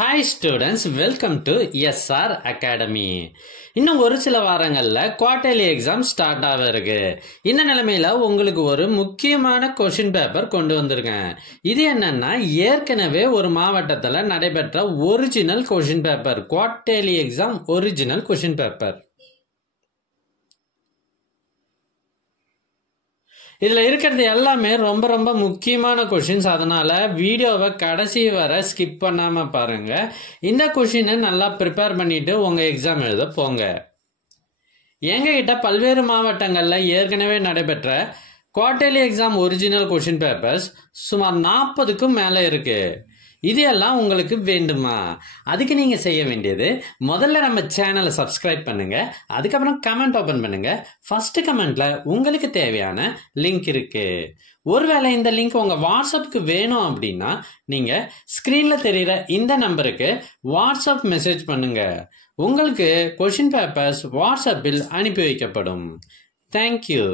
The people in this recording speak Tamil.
Hi students, welcome to S R academy. இன்னும் ஒரு சில வாரங்களில் குவார்டர்லி எக்ஸாம் ஸ்டார்ட் ஆக இருக்கு. இந்த நிலைமையில உங்களுக்கு ஒரு முக்கியமான கொஷின் பேப்பர் கொண்டு வந்திருக்கேன். இது என்னன்னா, ஏற்கனவே ஒரு மாவட்டத்தில் நடைபெற்ற original question paper, quarterly exam original question paper. இதில் இருக்கிறது எல்லாமே ரொம்ப ரொம்ப முக்கியமான கொஷின்ஸ். அதனால வீடியோவை கடைசி வரை ஸ்கிப் பண்ணாமல் பாருங்க. இந்த கொஷினை நல்லா ப்ரிப்பேர் பண்ணிட்டு உங்கள் எக்ஸாம் எழுத போங்க. எங்ககிட்ட பல்வேறு மாவட்டங்களில் ஏற்கனவே நடைபெற்ற quarterly exam original question papers சுமார் 40க்கும் மேலே இருக்கு. இது எல்லாம் உங்களுக்கு வேண்டுமா? அதுக்கு நீங்க செய்ய வேண்டியது, முதல்ல நம்ம சேனலை சப்ஸ்கிரைப் பண்ணுங்க. அதுக்கப்புறம் கமெண்ட் ஓபன் பண்ணுங்க. ஃபர்ஸ்ட் கமெண்ட்ல உங்களுக்கு தேவையான லிங்க் இருக்கு. ஒருவேளை இந்த லிங்க் உங்க வாட்ஸ்அப்புக்கு வேணும் அப்படின்னா நீங்க ஸ்கிரீன்ல தெரியுற இந்த நம்பருக்கு வாட்ஸ்அப் மெசேஜ் பண்ணுங்க. உங்களுக்கு கொஷின் பேப்பர்ஸ் வாட்ஸ்அப்பில் அனுப்பி வைக்கப்படும். தேங்க்யூ.